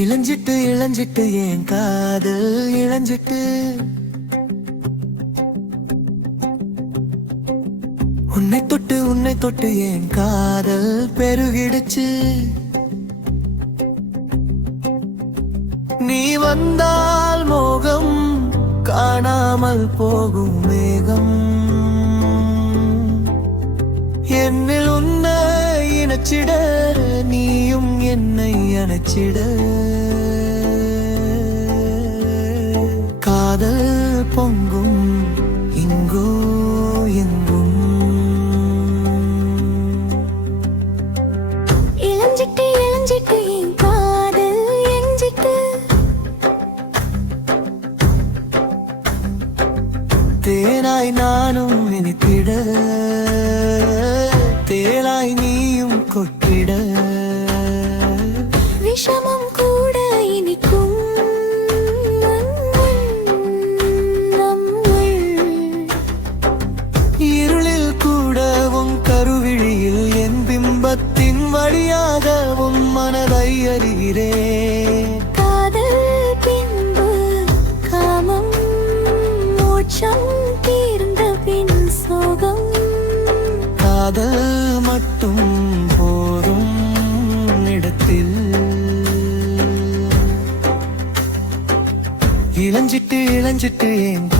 இளஞ்சிட்டு இளஞ்சிட்டு என் காதல் இளஞ்சிட்டு உன்னை தொட்டு என் காதல் பெருகிடுச்சு. நீ வந்தால் மோகம் காணாமல் போகும் மேகம். என்னில் உன்னை இணைச்சிட நீயும் என்னை அணைச்சிட. காதல் பொங்கும் இங்கோ எங்கும். இளஞ்சிட்டு இளஞ்சிட்டு என் காதல் எஞ்சிட்டு. தேனாய் நானும் நினைத்திட தேளாய் நீயும் கொட்டிட. விஷமம் கூட இனிக்கும் இருளில் கூட உன் கருவிழியில் என் பிம்பத்தின் வழியாக உன் மனதை அறிகிறேன். காதல் பின்பு காமம் மோட்சம் தீர்ந்த பின் சோகம். காதல் மட்டும் போதும் இடத்தில். இளஞ்சிட்டு இளஞ்சிட்டு என்